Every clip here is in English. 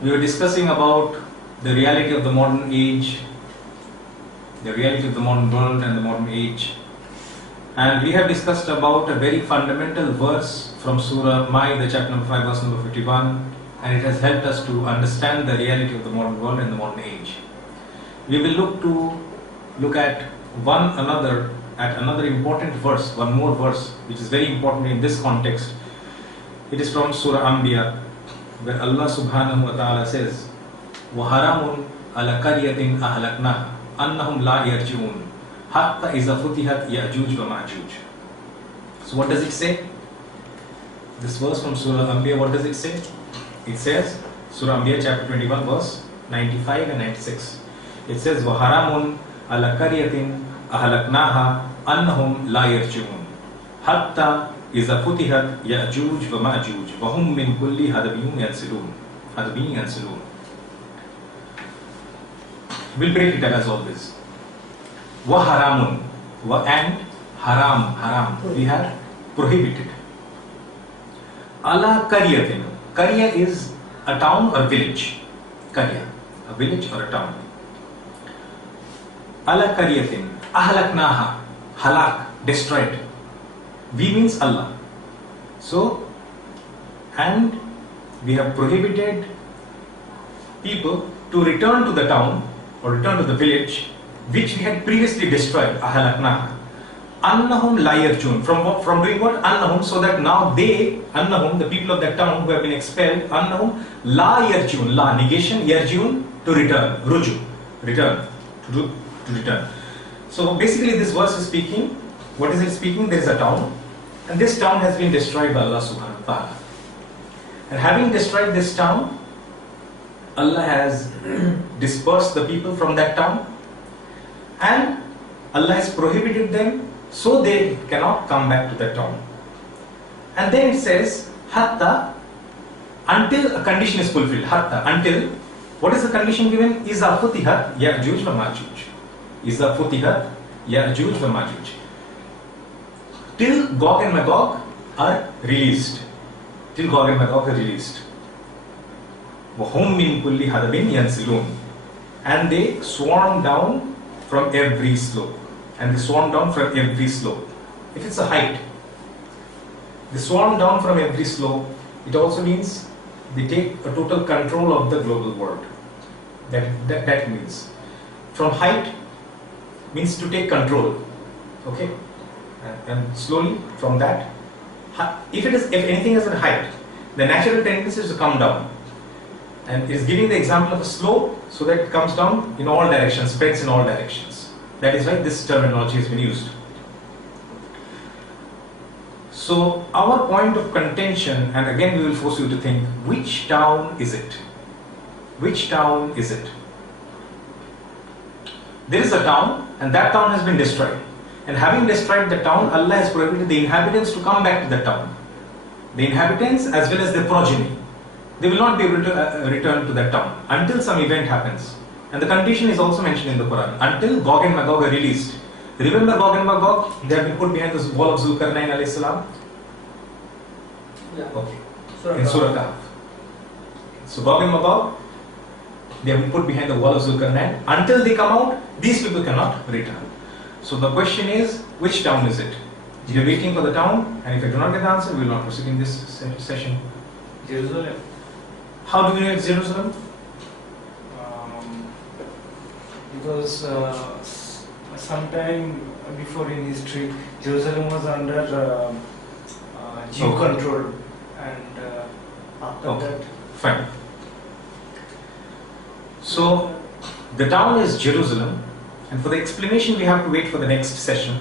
We were discussing about the reality of the modern age, the reality of the modern world and the modern age. And we have discussed about a very fundamental verse from Surah Ma'idah, chapter number 5, verse number 51, and it has helped us to understand the reality of the modern world and the modern age. We will look at another important verse, one more verse, which is very important in this context. It is from Surah Anbiya, where Allah subhanahu wa ta'ala says, وَحَرَامٌ عَلَى قَرْيَةٍ أَهْلَكْنَاهَا أَنَّهُمْ لَا يَرْجِعُونَ حَتَّى إِذَا فُتِحَتْ يَأْجُوجُ وَمَأْجُوجُ. So what does it say? This verse from Surah Anbiya, what does it say? It says, Surah Anbiya chapter 21 verse 95 and 96. It says, وَحَرَامٌ عَلَى قَرْيَةٍ أَهْلَكْنَاهَا أَنَّهُمْ لَا يَرْجِعُونَ حَتَّى إِذَا فُتِحَتْ يَأْجُوجُ وَمَأْجُوجُ وَهُمْ مِنْ كُلِّ حَدَبٍ يَنْسِلُونَ. We'll break it up as always. Wa haramun, wa and haram. We have prohibited. Ala qaryatin. Qarya is a town or village. Qarya, a village or a town. Ala qaryatin. Ahlaknaha. Halak, destroyed. We means Allah. So, and we have prohibited people to return to the town or return to the village which we had previously destroyed. Ahlaknaha. Annahum la yarjun. From doing what? Annahum, so that now they, Annahum, the people of that town who have been expelled, Annahum la yarjun. La, negation, yarjun, to return. Ruju, return. To return. So basically this verse is speaking, what is it speaking? There is a town, and this town has been destroyed by Allah subhanahu wa ta'ala. And having destroyed this town, Allah has dispersed the people from that town, and Allah has prohibited them so they cannot come back to that town. And then it says, hatta, until a condition is fulfilled. Hatta, until, what is the condition given? Iza futihat Ya'juj wa Ma'juj. Iza futihat Ya'juj wa Ma'juj. Till Gog and Magog are released. Till Gog and Magog are released. وَهُمْ مِنْ كُلِّ حَدَبٍ يَنْسِلُونَ. And they swarm down from every slope. And they swarm down from every slope. If it's a height, they swarm down from every slope. It also means they take a total control of the global world. That means. From height means to take control. Okay? And slowly from that, if anything is at height, the natural tendency is to come down. And it is giving the example of a slope so that it comes down in all directions, spreads in all directions. That is why this terminology has been used. So our point of contention, and again we will force you to think, which town is it? Which town is it? There is a town, and that town has been destroyed. And having destroyed the town, Allah has prohibited the inhabitants to come back to the town. The inhabitants as well as their progeny. They will not be able to return to that town until some event happens. And the condition is also mentioned in the Quran. Until Gog and Magog are released. Remember Gog and Magog? They have been put behind the wall of Zulkarnain alayhi salam? Yeah. Okay. In Surah Kahf. So Gog and Magog, they have been put behind the wall of Zulkarnain. Until they come out, these people cannot return. So the question is, which town is it? You are waiting for the town, and if I do not get the answer, we will not proceed in this session. Jerusalem. How do we know it's Jerusalem? Because sometime before in history, Jerusalem was under Jew control, and after that. Fine. So the town is Jerusalem, and for the explanation we have to wait for the next session.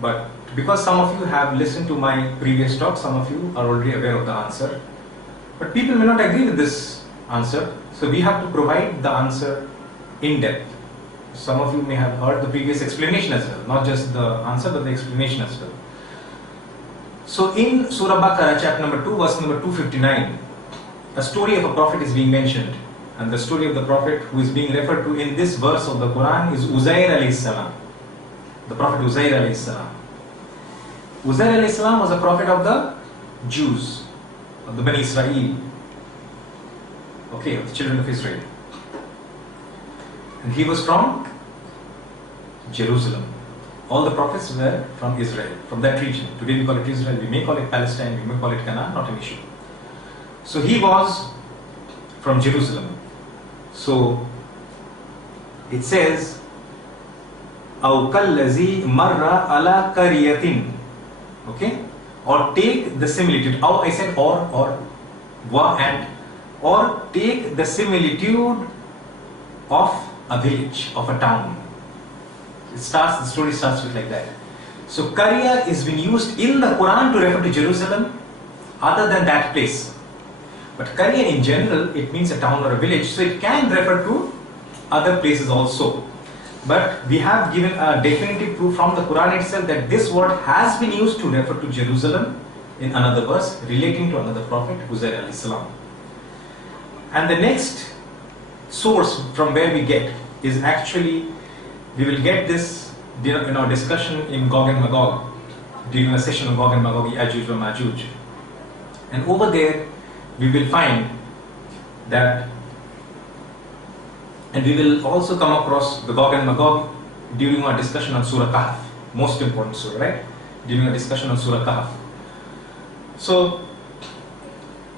But because some of you have listened to my previous talk, some of you are already aware of the answer. But people may not agree with this answer, so we have to provide the answer in depth. Some of you may have heard the previous explanation as well, not just the answer but the explanation as well. So in Surah Baqarah, chapter number 2, verse number 259, a story of a prophet is being mentioned. And the story of the prophet who is being referred to in this verse of the Quran is Uzair alayhi salam. The prophet Uzair alayhi salam. Uzair alayhi salam was a prophet of the Jews, of the Bani Israel. okay, of the children of Israel. And he was from Jerusalem. All the prophets were from Israel, from that region. Today we call it Israel, we may call it Palestine, we may call it Canaan, not an issue. So he was from Jerusalem. So it says, أَوْ كَالَّذِي مَرَّ عَلَى قَرْيَةٍ. Okay? Or take the similitude. Or I said or, wa and. Or take the similitude of a village, of a town. The story starts with like that. So Qarya is being used in the Quran to refer to Jerusalem other than that place. But Qarya in general, it means a town or a village, so it can refer to other places also. But we have given a definitive proof from the Quran itself that this word has been used to refer to Jerusalem in another verse relating to another prophet, Uzair alayhi salam. And the next source from where we get is actually, we will get this in our discussion in Gog and Magog, during a session on Gog and Magog, Ya'juj wa Ma'juj. And over there, we will find that, and we will also come across the Gog and Magog during our discussion on Surah Kahf, most important surah, right? During our discussion on Surah Kahf. So,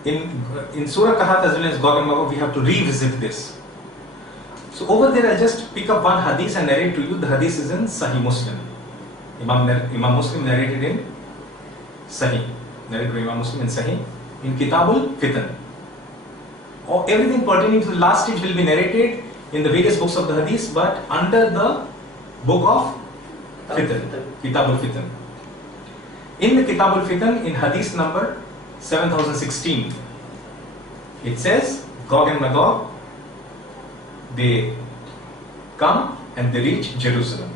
in Surah Kahf as well as Gog and Magog, we have to revisit this. So over there, I'll just pick up one hadith and narrate to you. The hadith is in Sahih Muslim. Imam Muslim narrated in Sahih. Narrated by Imam Muslim in Sahih. In Kitabul Fitan. Everything pertaining to the last stage will be narrated in the various books of the hadith, but under the book of Fitan. Kitabul Fitan. In the Kitabul Fitan, in hadith number 7016, it says, Gog and Magog, they come and they reach Jerusalem.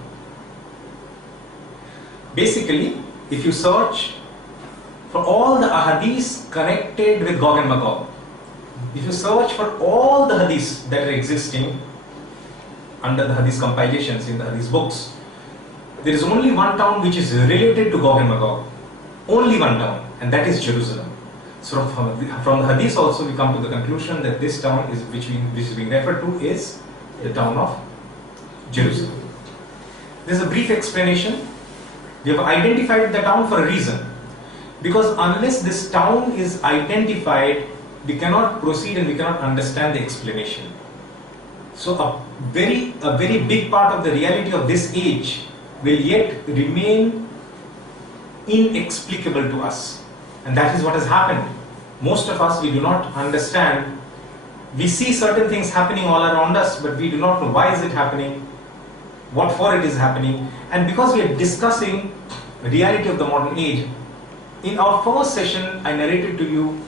Basically, if you search for all the ahadith connected with Gog and Magog, if you search for all the hadiths that are existing under the hadith compilations in the hadith books, there is only one town which is related to Gog and Magog. Only one town, and that is Jerusalem. So from the hadith also we come to the conclusion that this town is which is being referred to is the town of Jerusalem. This is a brief explanation. We have identified the town for a reason. Because unless this town is identified, we cannot proceed and we cannot understand the explanation. So a very big part of the reality of this age will yet remain inexplicable to us. And that is what has happened. Most of us, we do not understand. We see certain things happening all around us, but we do not know why is it happening, what for it is happening. And because we are discussing the reality of the modern age, in our first session, I narrated to you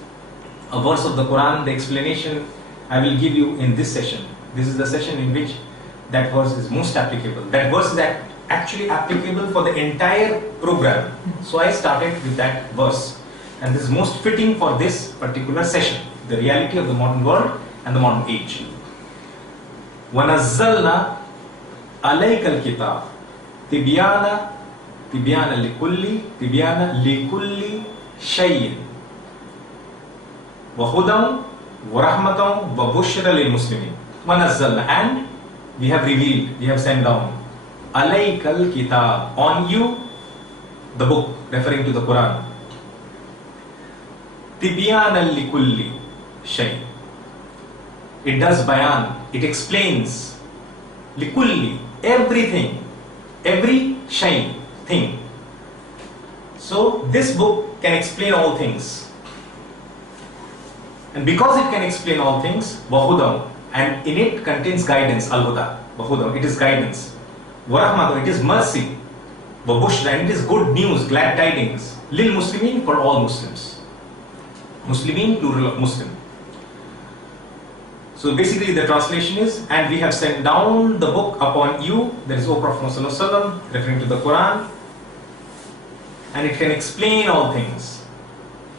a verse of the Quran. The explanation I will give you in this session. This is the session in which that verse is most applicable. That verse is actually applicable for the entire program. So I started with that verse. And this is most fitting for this particular session, the reality of the modern world and the modern age. وَنَزَّلْنَا عَلَيْكَ الْكِتَابِ تِبْيَانًا لِكُلِّ شَيْءٍ وَهُدًى وَرَحْمَةً وَبُشْرًا لِلْمُسْلِمِينَ. وَنَزَّلْنَا, and we have revealed, we have sent down, عَلَيْكَ الْكِتَابِ, on you, the book, referring to the Quran. Tibyanan likulli shay. It does bayan, it explains likulli, everything, every shay, thing. So this book can explain all things. And because it can explain all things, wahudam, and in it contains guidance, al-huda, wahudam, it is guidance. Warahmatu, it is mercy. Wabushra, it is good news, glad tidings. Lil muslimin, for all Muslims. Muslimin, plural of Muslim. So basically the translation is, and we have sent down the book upon you, that is O Prophet ﷺ, referring to the Quran, and it can explain all things.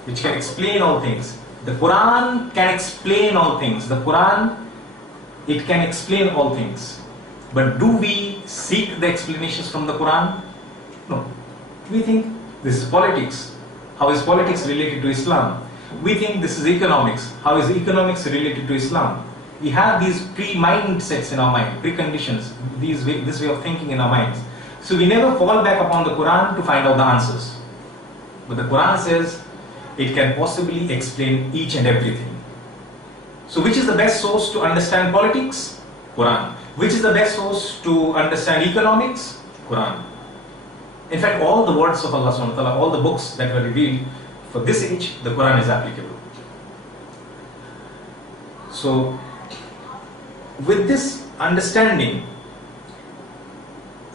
Which can explain all things. The Quran can explain all things. The Quran, it can explain all things. But do we seek the explanations from the Quran? No. We think this is politics. How is politics related to Islam? we think this is economics. How is economics related to Islam? We have these pre-mindsets in our mind, preconditions, this way of thinking in our minds. So we never fall back upon the Quran to find out the answers. But the Quran says it can possibly explain each and everything. So which is the best source to understand politics? Quran. Which is the best source to understand economics? Quran. In fact, all the words of Allah subhanahu wa ta'ala, all the books that were revealed for this age, the Quran is applicable. So, with this understanding,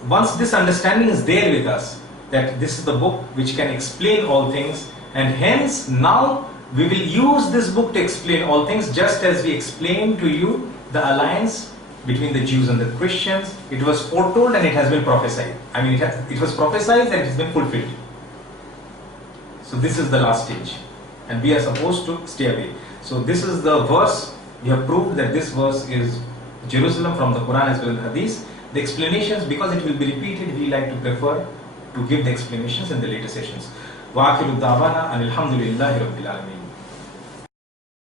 once this understanding is there with us, that this is the book which can explain all things, and hence now we will use this book to explain all things, just as we explained to you the alliance between the Jews and the Christians. It was foretold and it has been prophesied. I mean, it was prophesied and it has been fulfilled. So this is the last stage, and we are supposed to stay away. So this is the verse. We have proved that this verse is Jerusalem from the Quran as well as Hadith. The explanations, because it will be repeated, we like to prefer to give the explanations in the later sessions. وَآخِرُ دَعْوَانَا أَنِ الْحَمْدُ لِلَّهِ رَبِّ الْعَالَمِينَ.